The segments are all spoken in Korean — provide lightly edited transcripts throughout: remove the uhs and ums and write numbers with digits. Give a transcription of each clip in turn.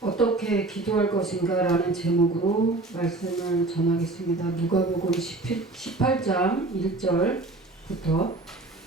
어떻게 기도할 것인가라는 제목으로 말씀을 전하겠습니다. 누가복음 18장 1절부터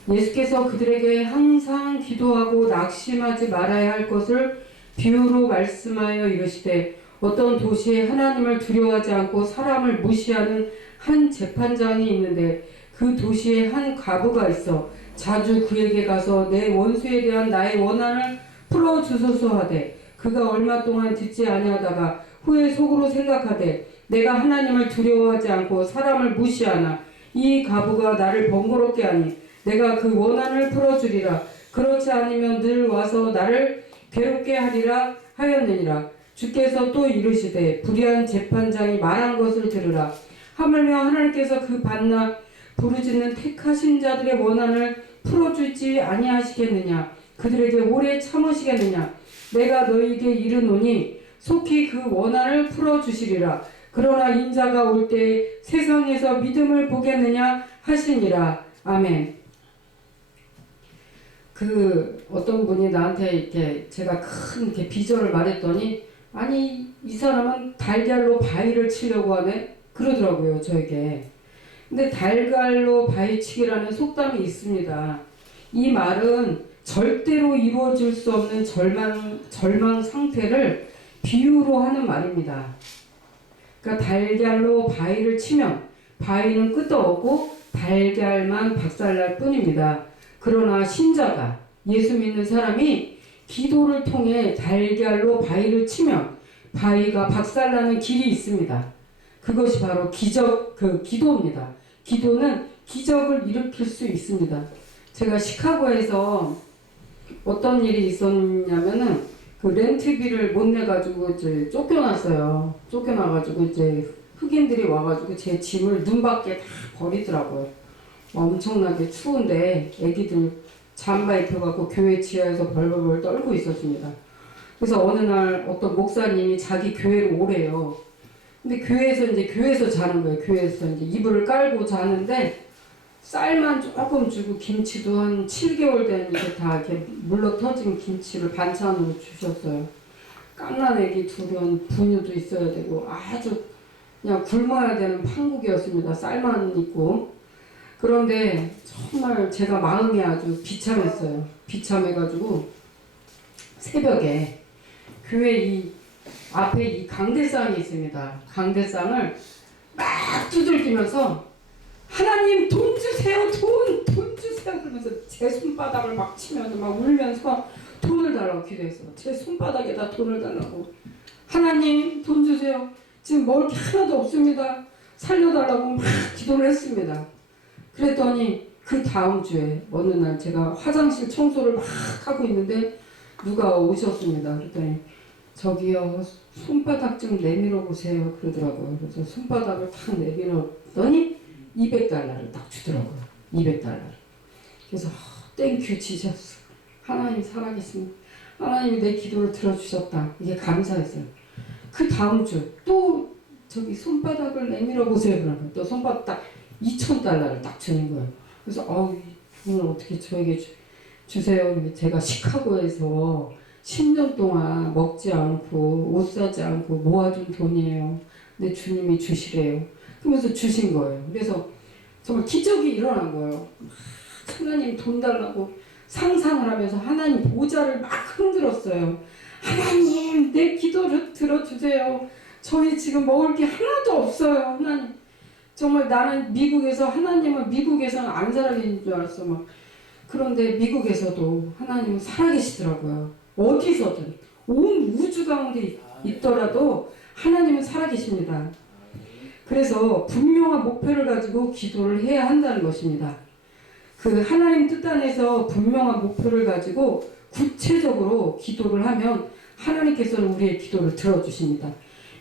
예수께서 그들에게 항상 기도하고 낙심하지 말아야 할 것을 비유로 말씀하여 이르시되 어떤 도시에 하나님을 두려워하지 않고 사람을 무시하는 한 재판장이 있는데 그 도시에 한 과부가 있어 자주 그에게 가서 내 원수에 대한 나의 원한을 풀어주소서 하되 그가 얼마 동안 듣지 아니하다가 후에 속으로 생각하되 내가 하나님을 두려워하지 않고 사람을 무시하나 이 과부가 나를 번거롭게 하니 내가 그 원한을 풀어주리라. 그렇지 않으면 늘 와서 나를 괴롭게 하리라 하였느니라. 주께서 또 이르시되 불의한 재판장이 말한 것을 들으라. 하물며 하나님께서 그 반나 부르짖는 택하신 자들의 원한을 풀어주지 아니하시겠느냐. 그들에게 오래 참으시겠느냐. 내가 너희에게 이르노니 속히 그 원한을 풀어주시리라. 그러나 인자가 올 때 세상에서 믿음을 보겠느냐 하시니라. 아멘. 어떤 분이 나한테 이렇게 제가 큰 이렇게 비전을 말했더니 아니 이 사람은 달걀로 바위를 치려고 하네 그러더라고요 저에게. 근데 달걀로 바위치기라는 속담이 있습니다. 이 말은 절대로 이루어질 수 없는 절망 상태를 비유로 하는 말입니다. 그러니까 달걀로 바위를 치면 바위는 끝도 없고 달걀만 박살날 뿐입니다. 그러나 신자가 예수 믿는 사람이 기도를 통해 달걀로 바위를 치면 바위가 박살나는 길이 있습니다. 그것이 바로 기도입니다. 기도는 기적을 일으킬 수 있습니다. 제가 시카고에서 어떤 일이 있었냐면은 그 렌트비를 못 내가지고 이제 쫓겨났어요. 쫓겨나가지고 이제 흑인들이 와가지고 제 짐을 눈 밖에 다 버리더라고요. 엄청나게 추운데 애기들 잠바 입혀갖고 교회 지하에서 벌벌벌 떨고 있었습니다. 그래서 어느 날 어떤 목사님이 자기 교회로 오래요. 근데 교회에서 자는 거예요. 교회에서 이제 이불을 깔고 자는데 쌀만 조금 주고 김치도 한 7개월 된 이게 다 이렇게 물러 터진 김치를 반찬으로 주셨어요. 깡난 애기 둘은 분유도 있어야 되고 아주 그냥 굶어야 되는 판국이었습니다. 쌀만 있고. 그런데 정말 제가 마음이 아주 비참했어요. 비참해가지고 새벽에 교회 이 앞에 이 강대상이 있습니다. 강대상을 막 두들기면서 하나님 돈 주세요 돈 주세요 그러면서 제 손바닥을 막 치면서 막 울면서 돈을 달라고 기도했어요. 제 손바닥에다 돈을 달라고. 하나님 돈 주세요. 지금 먹을 게 하나도 없습니다. 살려달라고 막 기도를 했습니다. 그랬더니 그 다음 주에 어느 날 제가 화장실 청소를 막 하고 있는데 누가 오셨습니다. 그랬더니 저기요 손바닥 좀 내밀어 보세요 그러더라고요. 그래서 손바닥을 탁 내밀었더니 200달러를 딱 주더라고요. 200달러를. 그래서 땡큐 지저스. 하나님 살아계십니다. 하나님이 내 기도를 들어주셨다. 이게 감사했어요. 그 다음 주 또 저기 손바닥을 내밀어 보세요 그러면 또 손바닥 딱 2,000달러를 딱 주는 거예요. 그래서 이 돈을 어떻게 저에게 주세요. 제가 시카고에서 10년 동안 먹지 않고 옷 사지 않고 모아둔 돈이에요. 근데 주님이 주시래요. 그러면서 주신 거예요. 그래서 정말 기적이 일어난 거예요. 하나님 돈 달라고 상상을 하면서 하나님 보좌를 막 흔들었어요. 하나님 내 기도를 들어주세요. 저희 지금 먹을 게 하나도 없어요. 하나님 정말 나는 하나님은 미국에서는 안 살아계신 줄 알았어. 막 그런데 미국에서도 하나님은 살아계시더라고요. 어디서든 온 우주 가운데 있더라도 하나님은 살아계십니다. 그래서 분명한 목표를 가지고 기도를 해야 한다는 것입니다. 그 하나님 뜻 안에서 분명한 목표를 가지고 구체적으로 기도를 하면 하나님께서는 우리의 기도를 들어주십니다.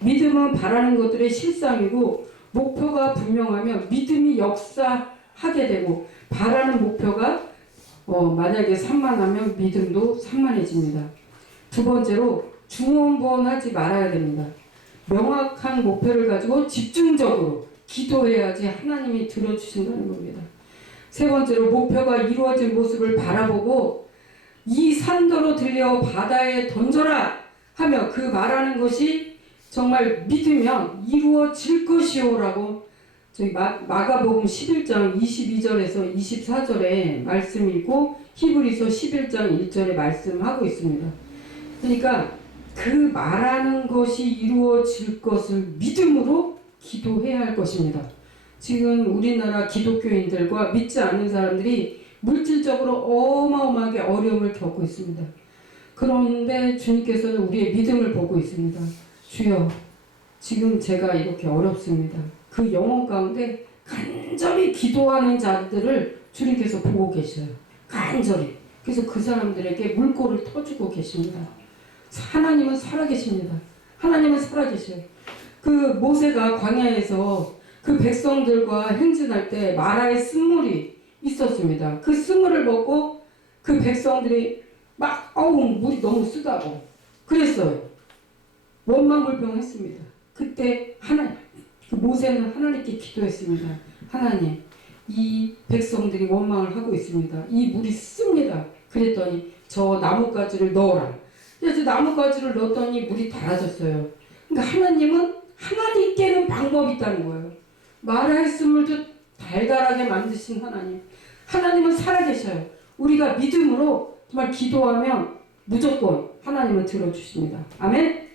믿음은 바라는 것들의 실상이고 목표가 분명하면 믿음이 역사하게 되고 바라는 목표가 만약에 산만하면 믿음도 산만해집니다. 두 번째로 중언부언하지 말아야 됩니다. 명확한 목표를 가지고 집중적으로 기도해야지 하나님이 들어주신다는 겁니다. 세 번째로 목표가 이루어진 모습을 바라보고 이 산더러 들려 바다에 던져라 하며 그 말하는 것이 정말 믿으면 이루어질 것이오라고 저희 마가복음 11장 22절에서 24절에 말씀 읽고 히브리서 11장 1절에 말씀하고 있습니다. 그러니까 그 말하는 것이 이루어질 것을 믿음으로 기도해야 할 것입니다. 지금 우리나라 기독교인들과 믿지 않는 사람들이 물질적으로 어마어마하게 어려움을 겪고 있습니다. 그런데 주님께서는 우리의 믿음을 보고 있습니다. 주여, 지금 제가 이렇게 어렵습니다. 그 영혼 가운데 간절히 기도하는 자들을 주님께서 보고 계셔요. 간절히. 그래서 그 사람들에게 물꼬를 터주고 계십니다. 하나님은 살아계십니다. 하나님은 살아계셔요. 그 모세가 광야에서 그 백성들과 행진할 때 마라의 쓴물이 있었습니다. 그 쓴물을 먹고 그 백성들이 막 물이 너무 쓰다고 그랬어요. 원망불평했습니다. 그때 그 모세는 하나님께 기도했습니다. 하나님, 이 백성들이 원망을 하고 있습니다. 이 물이 씁니다. 그랬더니 저 나뭇가지를 넣어라. 그래서 나뭇가지를 넣었더니 물이 달아졌어요. 그러니까 하나님께는 방법이 있다는 거예요. 마라의 쓴물도 달달하게 만드신 하나님. 하나님은 살아계셔요. 우리가 믿음으로 정말 기도하면 무조건 하나님은 들어주십니다. 아멘?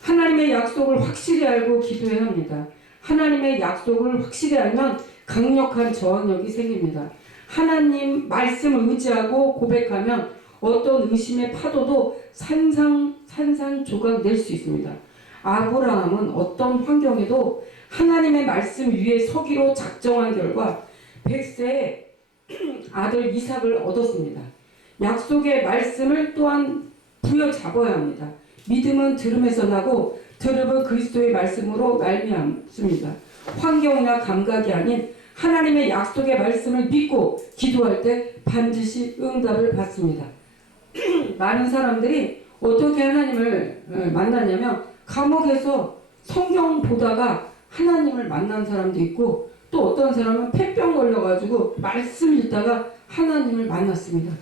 하나님의 약속을 확실히 알고 기도해야 합니다. 하나님의 약속을 확실히 알면 강력한 저항력이 생깁니다. 하나님 말씀을 의지하고 고백하면 어떤 의심의 파도도 산산조각 낼 수 있습니다. 아브라함은 어떤 환경에도 하나님의 말씀 위에 서기로 작정한 결과 100세에 아들 이삭을 얻었습니다. 약속의 말씀을 또한 부여잡아야 합니다. 믿음은 들음에서 나고 들음은 그리스도의 말씀으로 말미암습니다. 환경이나 감각이 아닌 하나님의 약속의 말씀을 믿고 기도할 때 반드시 응답을 받습니다. 많은 사람들이 어떻게 하나님을 만나냐면 감옥에서 성경 보다가 하나님을 만난 사람도 있고 또 어떤 사람은 폐병 걸려가지고 말씀 읽다가 하나님을 만났습니다.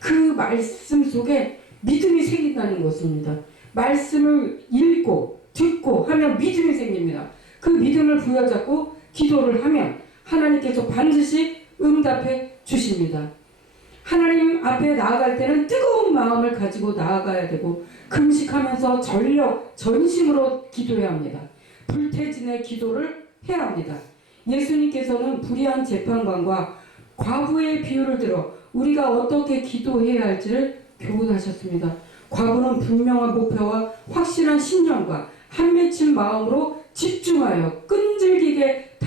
그 말씀 속에 믿음이 생긴다는 것입니다. 말씀을 읽고 듣고 하면 믿음이 생깁니다. 그 믿음을 부여잡고 기도를 하면 하나님께서 반드시 응답해 주십니다. 하나님 앞에 나아갈 때는 뜨거운 마음을 가지고 나아가야 되고 금식하면서 전심으로 기도해야 합니다. 불태진의 기도를 해야 합니다. 예수님께서는 불의한 재판관과 과부의 비유를 들어 우리가 어떻게 기도해야 할지를 교훈하셨습니다. 과부는 분명한 목표와 확실한 신념과 한맺힌 마음으로 집중하여 끈질기게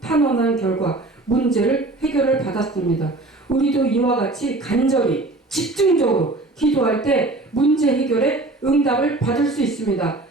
탄원한 결과 문제를 해결을 받았습니다. 우리도 이와 같이 간절히 집중적으로 기도할 때 문제 해결에 응답을 받을 수 있습니다.